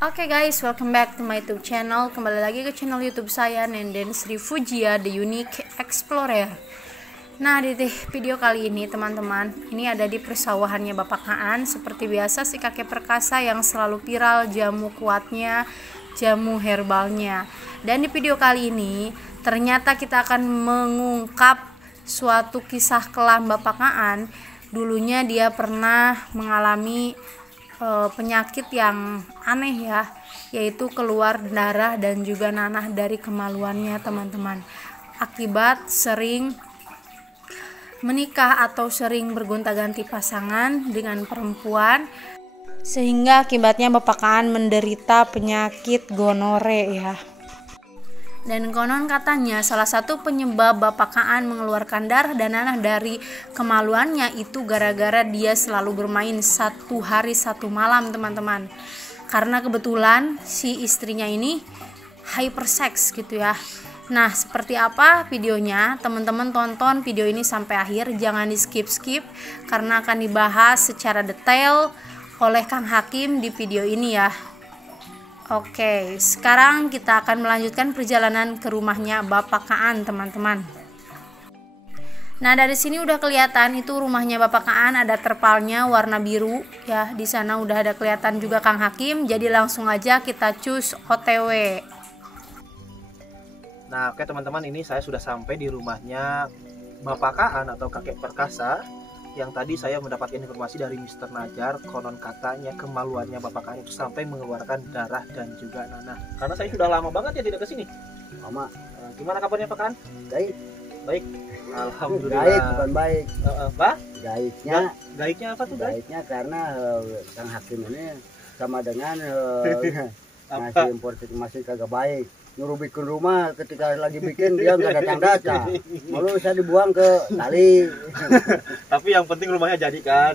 Oke guys, welcome back to my YouTube channel. Kembali lagi ke channel YouTube saya, Nenden Sri Fujia, The Unique Explorer. Nah, di video kali ini teman-teman, ini ada di persawahannya Bapak Kaan. Seperti biasa si kakek perkasa yang selalu viral jamu kuatnya, jamu herbalnya. Dan di video kali ini ternyata kita akan mengungkap suatu kisah kelam Bapak Kaan. Dulunya dia pernah mengalami penyakit yang aneh ya, yaitu keluar darah dan juga nanah dari kemaluannya teman-teman, akibat sering menikah atau sering bergonta-ganti pasangan dengan perempuan, sehingga akibatnya Bapak Kaan menderita penyakit gonore ya. Dan konon katanya salah satu penyebab Bapak Kaan mengeluarkan darah dan nanah dari kemaluannya itu gara-gara dia selalu bermain 1 hari 1 malam teman-teman. Karena kebetulan si istrinya ini hypersex gitu ya. Nah, seperti apa videonya? Teman-teman tonton video ini sampai akhir, jangan di skip-skip karena akan dibahas secara detail oleh Kang Hakim di video ini ya. Oke, sekarang kita akan melanjutkan perjalanan ke rumahnya Bapak Kaan, teman-teman. Nah, dari sini udah kelihatan itu rumahnya Bapak Kaan, ada terpalnya warna biru ya. Di sana udah ada kelihatan juga Kang Hakim. Jadi langsung aja kita cus OTW. Nah, oke teman-teman, ini saya sudah sampai di rumahnya Bapak Kaan atau kakek perkasa. Yang tadi saya mendapatkan informasi dari Mr. Najar, konon katanya kemaluannya Bapak Kaan itu sampai mengeluarkan darah dan juga nanah. Karena saya sudah lama banget ya tidak kesini. Lama. Gimana kabarnya Pak Kaan? Baik. Baik. Alhamdulillah. Baik bukan baik. Pak? Gaibnya. Gaibnya apa tuh? Gaibnya karena Kang Hakim ini sama dengan ngasih import masih kagak baik. Nyuruh bikin rumah, ketika lagi bikin dia nggak datang-datang. Malu saya dibuang ke tali. Tapi yang penting rumahnya jadi kan.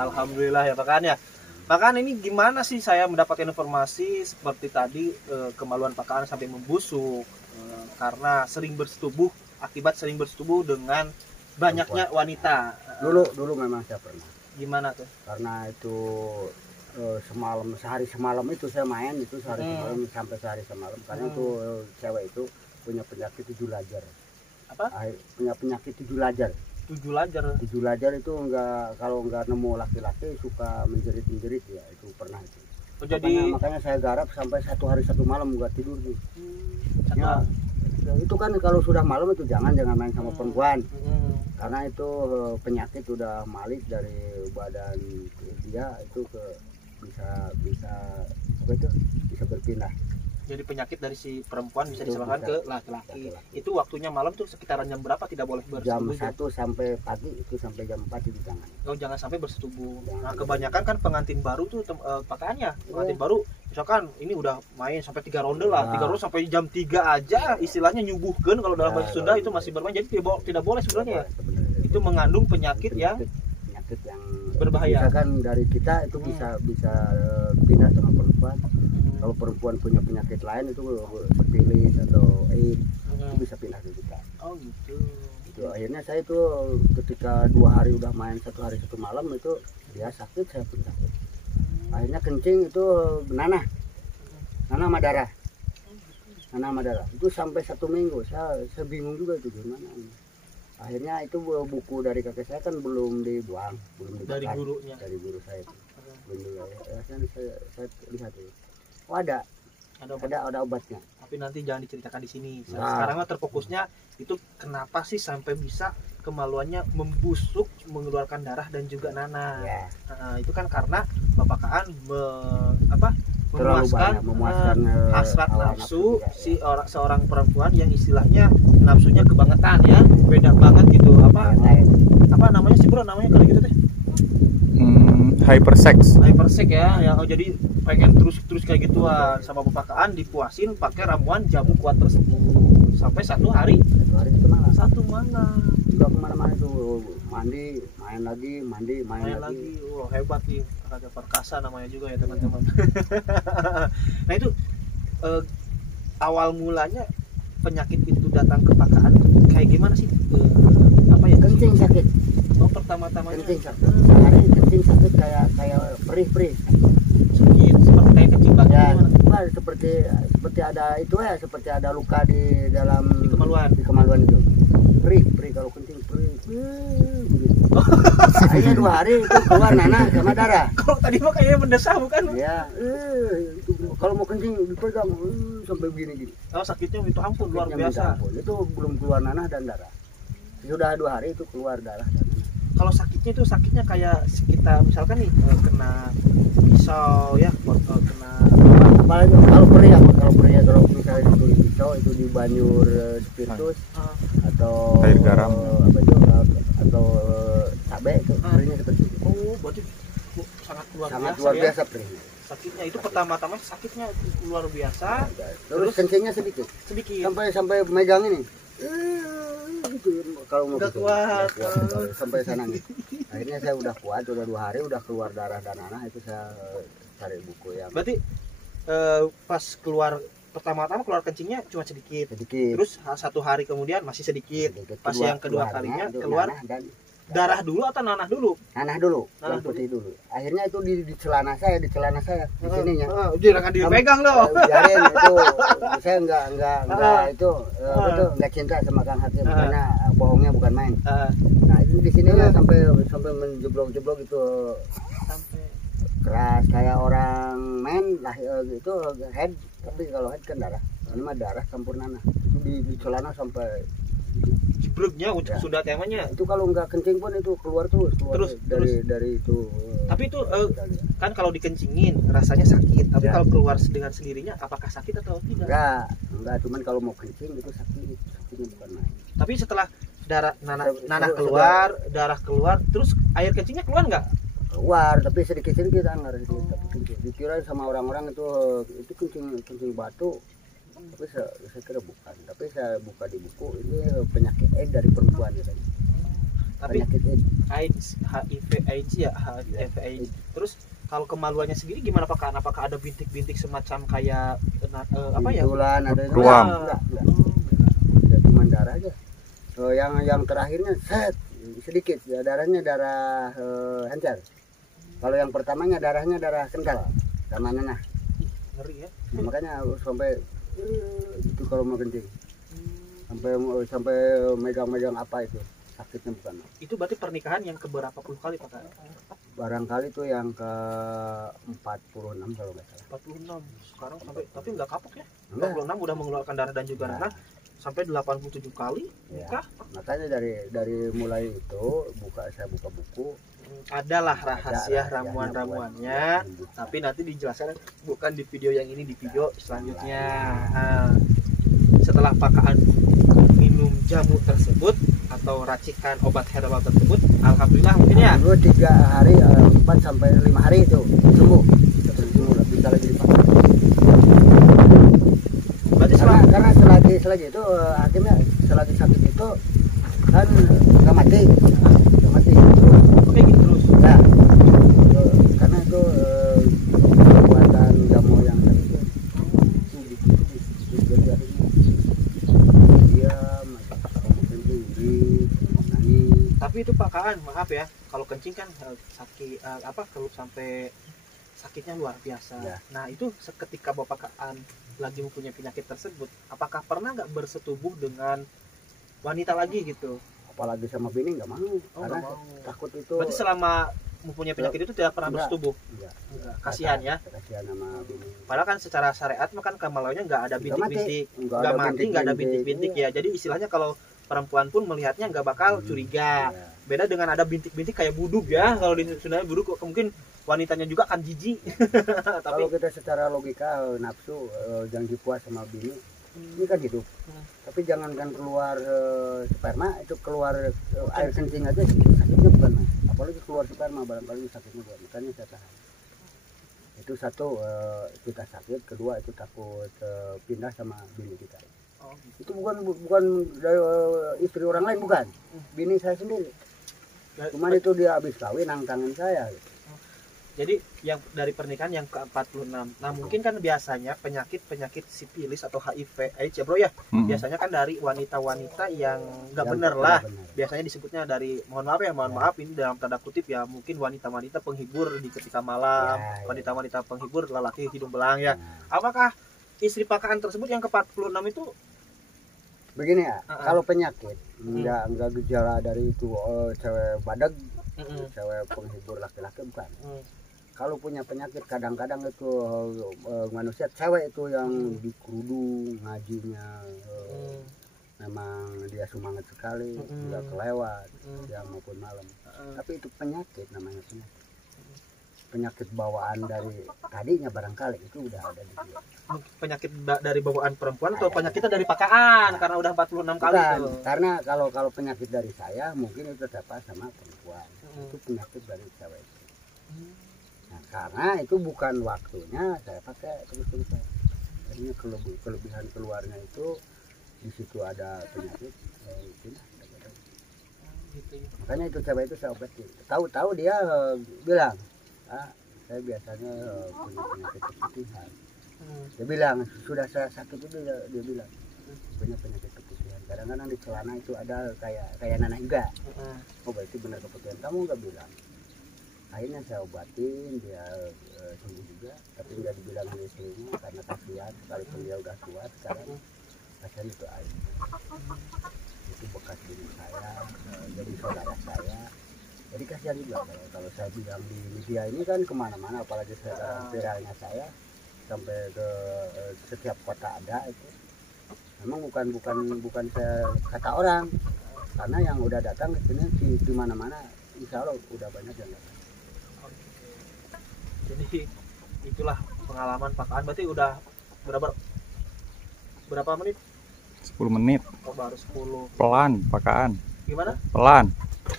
Alhamdulillah ya Pak Kaan ya. Pak Kaan, ini gimana sih saya mendapatkan informasi seperti tadi kemaluan Pak Kaan sampai membusuk karena akibat sering bersetubuh dengan banyaknya wanita. Dulu memang saya pernah. Gimana tuh? Karena itu sehari semalam itu saya main itu sehari semalam sampai sehari semalam karena itu cewek itu punya penyakit 7 lajar. Apa? Punya penyakit 7 lajar. 7 lajar. 7 lajar itu kalau nggak nemu laki-laki suka menjerit ya, itu pernah itu. Oh, jadi makanya saya garap sampai 1 hari 1 malam nggak tidur tuh. Ya, itu kan kalau sudah malam itu jangan main sama perempuan. Karena itu penyakit udah malik dari badan dia itu bisa berpindah. Jadi penyakit dari si perempuan bisa disalurkan ke laki-laki. Itu waktunya malam tuh sekitaran jam berapa tidak boleh bersetubuh? Jam 1 sampai pagi itu sampai jam 4 itu jangan. Oh, jangan sampai bersetubuh. Nah, kebanyakan kan pengantin baru tuh pakaiannya. Pengantin baru misalkan ini udah main sampai 3 ronde lah. 3 ronde sampai jam 3 aja istilahnya nyubuhkeun kalau dalam bahasa Sunda itu masih bermain. Jadi tidak boleh sebenarnya ya. Itu mengandung penyakit yang berbahaya. Misalkan dari kita itu bisa pindah sama perempuan. Kalau perempuan punya penyakit lain itu sifilis atau AIDS itu bisa pindah ke kita. Oh gitu. Itu akhirnya saya itu ketika 2 hari udah main 1 hari 1 malam itu dia sakit, saya pun sakit. Akhirnya kencing itu nanah sama darah. Nanah sama darah. Itu sampai 1 minggu saya bingung juga itu gimana. Akhirnya itu buku dari kakek saya kan belum dibuang, belum dibuang. Dari gurunya. Dari guru saya itu. Belum saya lihat itu. Oh ada obatnya. Tapi nanti jangan diceritakan di sini. Sekarang mah terfokusnya itu kenapa sih sampai bisa kemaluannya membusuk, mengeluarkan memuaskan darah dan juga nanah. Itu kan karena Bapak Kaan memuaskan hasrat nafsu seorang perempuan yang istilahnya nafsunya kebangetan ya, beda banget gitu. Apa namanya sih bro, namanya kalau gitu teh? Hypersex ya. Jadi pengen terus kayak gituan. Sama Bapak Kaan dipuasin pakai ramuan jamu kuat tersebut sampai 1 hari 1 malam. Juga kemana-mana itu mandi, main lagi. Wah, hebat nih kakek perkasa namanya juga ya teman-teman. Nah itu awal mulanya penyakit itu datang ke Pak Kaan kayak gimana sih? Kencing sakit. Oh, pertama-tamanya kencing sakit. Sehari kencing sakit kayak perih-perih. Sakit seperti kayak kecil banget. Ya, ada itu ya, seperti ada luka di dalam Kemaluan. di kemaluan itu. Perih kalau kencing perih. Begitu. Akhirnya 2 hari itu keluar nanah sama darah. Kalau tadi mah kayaknya mendesah bukan? Ya, itu kalau mau kencing dipegang sampai begini. Oh, sakitnya itu ampun luar Sakitnya minta biasa. ampun. Itu belum keluar nanah dan darah. Sudah 2 hari itu keluar darah dan nanah. Kalau sakitnya itu sakitnya kayak kita misalkan nih kena pisau ya, kena Apalagi kalau perih kalau misalnya itu di pisau itu di banyur spiritus atau Air garam. apa itu atau cabai itu perihnya seperti itu. oh berarti sangat luar Sangat biasa luar ya. biasa perihnya. Sakitnya itu pertama-tama sakitnya luar biasa, Terus kencingnya sedikit. sedikit. Sampai megang ini. Gitu, kalau mau Udah kencing. kuat. Sampai sana nih. Akhirnya saya udah kuat, udah 2 hari udah keluar darah dan nanah itu saya cari buku yang Berarti pas keluar pertama-tama keluar kencingnya cuma sedikit. sedikit. Terus 1 hari kemudian masih sedikit. Pas yang kedua kalinya itu keluar nanah dan darah dulu atau nanah dulu? nanah dulu, Nanah yang putih dulu. Akhirnya itu di celana saya, di sininya. Jangan dipegang loh. Biarin itu, saya enggak itu enggak cinta sama Kang Hakim karena bohongnya bukan main. Nah itu di sininya sampai menjeblok itu Sampai keras kayak orang main lah itu head, tapi kalau head kan darah. Ini mah darah campur nanah. Itu di celana sampai jebrugnya ucap Ya. Sunda temanya. itu kalau enggak kencing pun itu keluar Terus, dari itu. Tapi itu kan kalau dikencingin rasanya sakit, tapi Ya. kalau keluar dengan sendirinya apakah sakit atau tidak? enggak cuman kalau mau kencing itu sakitnya bukan main. Tapi setelah nanah Sudah- keluar, darah keluar, terus air kencingnya keluar nggak? Keluar tapi sedikit anggar itu tapi kencing. Dikira sama orang-orang itu kencing batu, tapi saya kira bukan. Tapi saya buka di buku ini penyakit AIDS dari perempuan katanya. Tapi Penyakit AIDS. HIV AIDS ya, HIV AIDS. Terus kalau kemaluannya sendiri gimana Pak? Apakah ada bintik-bintik semacam kayak apa ya? Bintulan, ada itu Ruam. enggak. Ya, cuma darah aja. Yang terakhirnya sedikit ya, darahnya darah encer. Kalau yang pertamanya darahnya darah kental sama nanah. Ngeri ya. Nah, makanya sampai itu kalau mau kencing sampai megang-megang apa itu sakitnya bukan main. Itu berarti pernikahan yang keberapa puluh kali Pak? Barangkali itu yang ke 46 kalau nggak salah. 46. Sekarang sampai tapi nggak kapok ya? Enggak. 46 udah mengeluarkan darah dan juga nanah sampai 87 kali Ya. nikah. Makanya dari mulai itu saya buka buku. Adalah rahasia Ada ramuan-ramuannya, tapi nanti dijelaskan bukan di video yang ini, di video selanjutnya. Nah, setelah pakaan minum jamu tersebut atau racikan obat herbal tersebut, alhamdulillah mungkin ya. Dulu 3 hari 4 sampai 5 hari itu sembuh. Terus sembuh bisa lagi dipakai. Berarti setelah Karena selagi itu hakimnya selagi sakit itu kan nggak mati terus. kayak gitu terus. Nah, karena itu buatan jamu yang tadi itu jadi akhirnya diam sendiri nangis. Tapi itu pakaan, maaf ya, kalau kencing kan sakit keluh sampai sakitnya luar biasa. Ya. Nah itu seketika bapakaan lagi mempunyai penyakit tersebut, apakah pernah nggak bersetubuh dengan wanita lagi gitu? Apalagi sama bini nggak mau karena nggak mau. takut itu. Berarti selama mempunyai penyakit itu tidak pernah Enggak. bersetubuh? Enggak. Kasihan ya. Kasihan sama bini. Padahal kan secara syariat makan kemaluannya nggak ada Nggak mati. bintik-bintik, Nggak nggak ada mati, nggak ada bintik-bintik, bintik-bintik ya. Jadi istilahnya kalau perempuan pun melihatnya nggak bakal curiga. Ya. Beda dengan ada bintik-bintik kayak buduk ya. Kalau di Sunda buduk mungkin wanitanya juga akan jijik. Tapi Kalau kita secara logika nafsu janji puas sama bini ini kan hidup. Tapi jangankan keluar sperma, itu keluar air kencing aja sakitnya bukan main. Apalagi keluar sperma barangkali sakitnya bukan. Makanya saya tahan. Itu satu kita sakit, kedua itu takut pindah sama bini kita. oh, Itu bukan dari istri orang lain bukan. Bini saya sendiri. Cuman itu dia habis kawin nangtangin saya. Gitu. jadi yang dari pernikahan yang ke-46. Nah, mungkin kan biasanya penyakit sifilis atau HIV AIDS ya, Bro ya. Biasanya kan dari wanita-wanita yang nggak Yang bener nggak lah. bener. Biasanya disebutnya dari mohon maaf ini dalam tanda kutip ya, mungkin wanita-wanita penghibur di ketika malam, Ya. wanita-wanita penghibur lelaki hidung belang ya. Nah, Apakah istri Pak Kaan tersebut yang ke-46 itu begini ya, kalau penyakit Hmm. enggak gejala dari itu cewek badag, Mm-mm. cewek penghibur laki-laki bukan. Hmm. Kalau punya penyakit kadang-kadang itu manusia cewek itu yang di kerudung ngajinya Hmm. memang dia semangat sekali, Mm-mm. nggak kelewat Hmm. siang maupun malam. Hmm. Tapi itu penyakit namanya penyakit bawaan dari tadinya barangkali itu udah ada di dia. Penyakit dari bawaan perempuan atau penyakitnya dari Pak Kaan karena udah 46 kali Bukan, tuh. karena kalau penyakit dari saya mungkin itu dapat sama perempuan. Hmm. Itu penyakit dari cewek. Nah, karena itu bukan waktunya saya pakai terus-terusan. Akhirnya kelebihan keluarnya itu di situ ada penyakit, itu Gitu ya. makanya itu cewek itu saya obati. Tahu-tahu dia bilang, saya biasanya punya penyakit keputihan. Hmm. Dia bilang sudah saya sakit itu dia bilang punya penyakit keputihan. Kadang-kadang di celana itu ada kayak nanah juga. Hmm. Oh berarti benar keputihan. Kamu nggak bilang. Akhirnya saya obatin dia sembuh juga. Tapi nggak dibilang istrinya karena kasihan. Sekalipun dia udah tua sekarang kasihan itu air. Itu bekas diri saya, jadi saudara saya. Jadi kasihan juga kalau saya bilang di media ini kan kemana-mana, apalagi sekarang viralnya saya sampai ke setiap kota ada itu. Memang bukan saya kata orang, karena yang udah datang ke sini di mana-mana, insya Allah udah banyak yang datang. Jadi itulah pengalaman Pak Kaan. Berarti udah berapa menit? 10 menit. Oh, baru 10. Pelan, pakaan. Gimana? Pelan.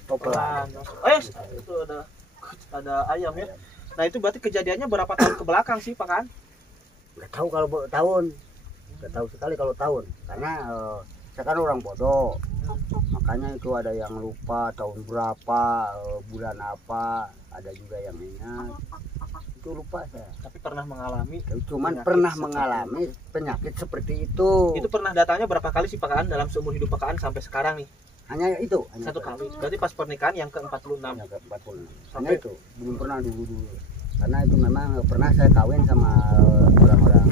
Pelan. Itu ada ayam ya. Nah, itu berarti kejadiannya berapa tahun ke belakang sih Pak Kaan? Nggak tahu kalau tahun, nggak tahu sekali kalau tahun, karena saya kan orang bodoh, makanya itu ada yang lupa tahun berapa, bulan apa, ada juga yang ingat, itu lupa saya. Tapi pernah mengalami. Cuman Penyakit pernah seperti mengalami penyakit seperti itu. Itu pernah datanya berapa kali sih Pak Kaan dalam seumur hidup Pak Kaan sampai sekarang nih? Hanya itu, hanya Satu itu. kali. Berarti pas pernikahan yang ke-46. Hanya ke 40. Hanya Sampai- itu, belum pernah dulu. Karena itu memang pernah saya kawin sama orang-orang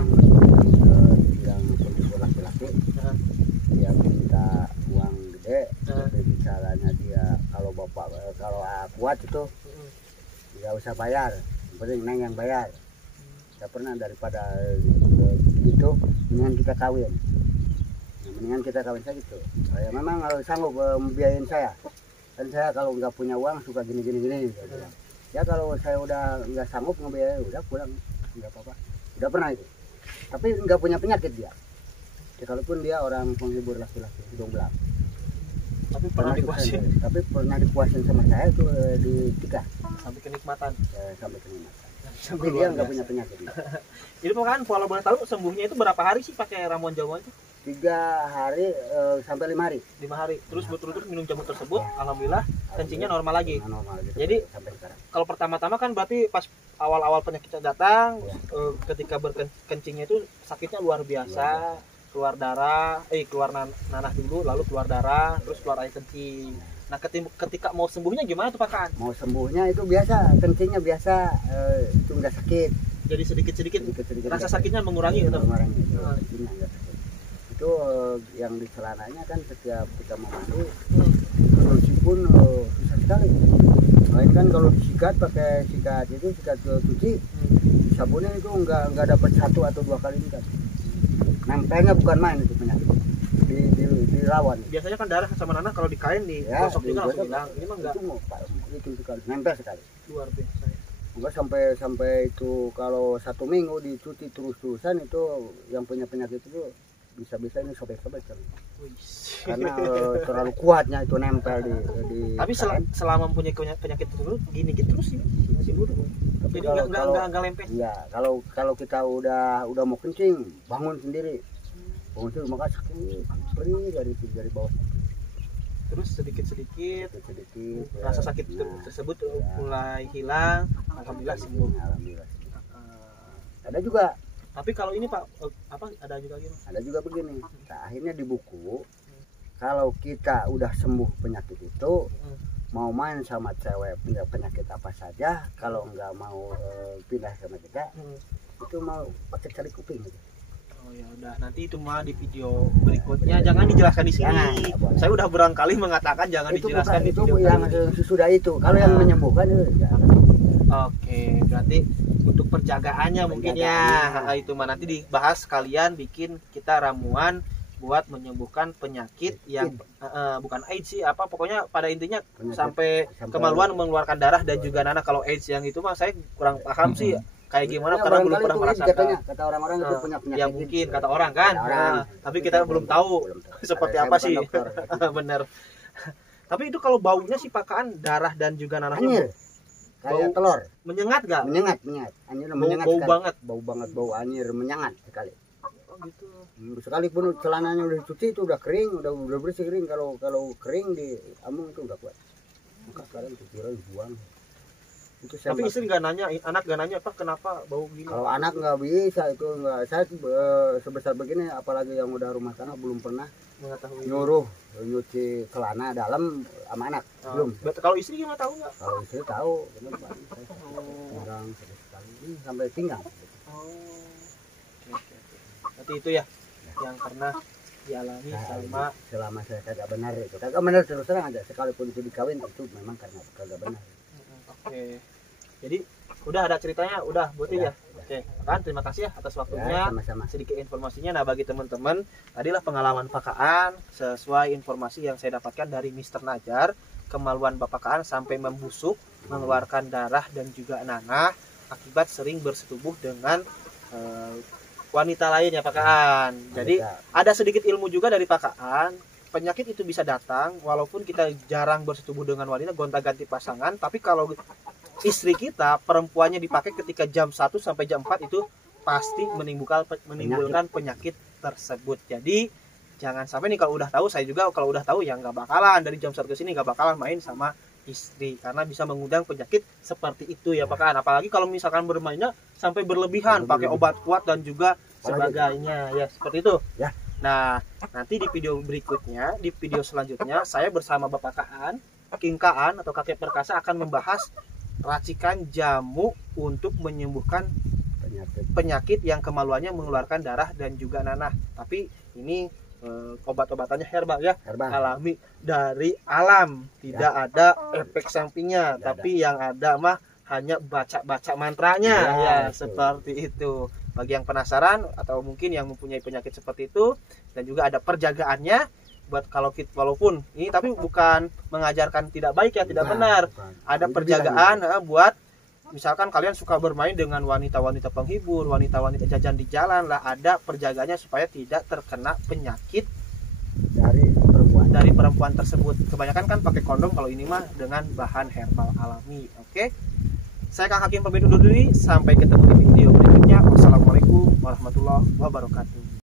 yang penghibur laki-laki. Nah, Dia minta uang gede, Nah. tapi bicaranya dia kalau kuat itu mm, nggak usah bayar, yang penting neng yang bayar. Saya pernah daripada gitu, mendingan kita kawin. Nah, mendingan kita kawin saya gitu. Saya memang harus sanggup membiayain saya. Dan saya kalau nggak punya uang suka gini. Saya bilang. Ya kalau saya udah nggak sanggup ngebiayain, udah pulang, nggak apa-apa. Udah pernah itu. Tapi nggak punya penyakit dia. Ya, kalaupun dia orang penghibur laki-laki, jomblang. tapi pernah dikuasin Tapi pernah dikuasin sama saya itu di tiga sampai kenikmatan. sampai kenikmatan. Tapi dia nggak punya penyakit. Jadi Pak Kaan, kalau boleh tahu sembuhnya itu berapa hari sih pakai ramuan jamuan itu? 3 hari sampai 5 hari. 5 hari. Terus betul-betul minum jamu tersebut, alhamdulillah kencingnya normal lagi. Normal gitu. Jadi- sampai sekarang. Kalau pertama-tama kan berarti pas awal-awal penyakitnya datang, Ya. ketika berkencingnya itu sakitnya luar biasa, keluar darah, keluar nanah dulu, lalu keluar darah, terus keluar air kencing. Nah, ketika mau sembuhnya gimana tuh Pak Kaan? Mau sembuhnya itu biasa, kencingnya biasa, itu nggak sakit. Jadi sedikit-sedikit Sedikit-sedikit rasa nggak sakitnya mengurangi gitu. mengurangi itu, Hmm. kencingnya nggak sakit. Itu yang di celananya kan setiap kita mau mandi, cuci pun susah sekali. Lain kan kalau disikat pakai sikat itu sikat cuci, sabunnya itu nggak dapat 1 atau 2 kali sikat. Nempelnya bukan main itu penyakit. Di rawan. Biasanya kan darah sama nanah kalau di kain Ya, digosok juga langsung digosok. hilang. Ini mah enggak, Itu itu sekali, nempel sekali. luar biasa. Ya. Enggak sampai itu kalau 1 minggu dicuci terus-terusan itu yang punya penyakit itu bisa-bisa ini sobek-sobek kan. Wih. Karena terlalu kuatnya itu nempel di Tapi kain. selama mempunyai penyakit tersebut gini gitu terus sih masih buruk. Tapi Jadi kalau enggak lempeng. iya, kalau kita udah mau kencing, bangun sendiri. Bangun sendiri maka sakit perih dari bawah Terus sedikit-sedikit sedikit. rasa sakit tersebut mulai hilang, alhamdulillah sembuh. Alhamdulillah. Eh, Ada juga tapi kalau ini Pak ada juga gitu. ada juga begini. Nah, akhirnya di buku kalau kita udah sembuh penyakit itu mau main sama cewek punya penyakit apa saja, kalau nggak mau pindah sama kita Hmm. itu mau pakai cari kuping gitu. ya udah, nanti itu mah di video berikutnya, jangan dijelaskan di sini. Jangan, nggak boleh. Saya udah berangkali mengatakan jangan Itu dijelaskan bukan, di itu video yang berikutnya. sesudah itu. Kalau yang menyembuhkan itu jangan. Oke, berarti untuk perjagaannya mungkin ya. Penjagaannya. Itu mah nanti dibahas, kalian bikin kita ramuan buat menyembuhkan penyakit yang bukan AIDS sih, apa pokoknya pada intinya Penyakit sampai kemaluan mengeluarkan darah dan juga nanah. Kalau AIDS yang itu mah saya kurang paham sih kayak gimana, Ya, karena belum barangkali pernah itu merasakan. katanya, kata orang-orang itu punya penyakit. Ya mungkin kata orang kan. Kata orang. Tapi kita belum tahu seperti Saya apa bukan sih. dokter. Bener. Tapi itu kalau baunya sih pakaan darah dan juga nanahnya Anyir. Kayak Bau- telur. menyengat gak? Menyengat. Anyir menyengat Bau sekali. banget. Bau anyir menyengat sekali. Oh gitu. Sekalipun celananya udah dicuci itu udah kering, udah bersih kering. Kalau kering di amung itu udah kuat. Maka sekarang dikira dibuang. Itu saya Tapi istri gak nanya, anak gak nanya apa kenapa bau gini? kalau anak nggak bisa itu nggak. Saya sebesar begini, apalagi yang udah rumah tangga belum pernah Mengetahui. nyuruh nyuci celana dalam sama anak. Belum. Kalau istri gimana tahu nggak? Kalau istri tahu, bener Pak. Saya orang sekali ini sampai pinggang. Oh. Oke. Berarti itu ya yang pernah dialami sama. Selama saya kagak benar itu, kagak benar terus terang aja. Sekalipun itu dikawin itu memang karena kagak benar. Oke. Jadi udah ada ceritanya, udah Buti ya. Oke, kan terima kasih ya atas waktunya. Ya, sama-sama. Sedikit informasinya. Nah, bagi teman-teman, tadilah pengalaman Pakaan sesuai informasi yang saya dapatkan dari Mr. Najar. Kemaluan Bapak Kaan sampai membusuk, mengeluarkan darah dan juga nanah akibat sering bersetubuh dengan wanita lain ya Pak Kaan. Jadi ada sedikit ilmu juga dari Pak Kaan. Penyakit itu bisa datang walaupun kita jarang bersetubuh dengan wanita, gonta-ganti pasangan, tapi kalau istri kita, perempuannya dipakai ketika jam 1 sampai jam 4 itu pasti menimbulkan penyakit tersebut. Jadi jangan sampai nih, kalau udah tahu, saya juga kalau udah tahu ya nggak bakalan dari jam 1 ke sini nggak bakalan main sama istri karena bisa mengundang penyakit seperti itu ya Pak Kaan. Apalagi kalau misalkan bermainnya sampai berlebihan, pakai obat kuat dan juga sebagainya ya, seperti itu. Ya. Nah, nanti di video berikutnya, di video selanjutnya saya bersama Bapak Kaan, King Kaan atau Kakek Perkasa akan membahas racikan jamu untuk menyembuhkan penyakit yang kemaluannya mengeluarkan darah dan juga nanah. Tapi ini obat-obatannya herbal ya, alami dari alam, tidak ada efek sampingnya, tapi yang ada mah hanya baca-baca mantranya ya, seperti itu. Bagi yang penasaran atau mungkin yang mempunyai penyakit seperti itu, dan juga ada perjagaannya buat kalau kita, walaupun ini tapi bukan mengajarkan tidak baik ya, tidak benar. Ada perjagaan buat misalkan kalian suka bermain dengan wanita-wanita penghibur, wanita-wanita jajan di jalan lah, ada perjagaannya supaya tidak terkena penyakit dari perempuan tersebut. Kebanyakan kan pakai kondom, kalau ini mah dengan bahan herbal alami. Oke. Saya Kang Hakim pamit undur diri, sampai ketemu di video berikutnya. Wassalamualaikum warahmatullahi wabarakatuh.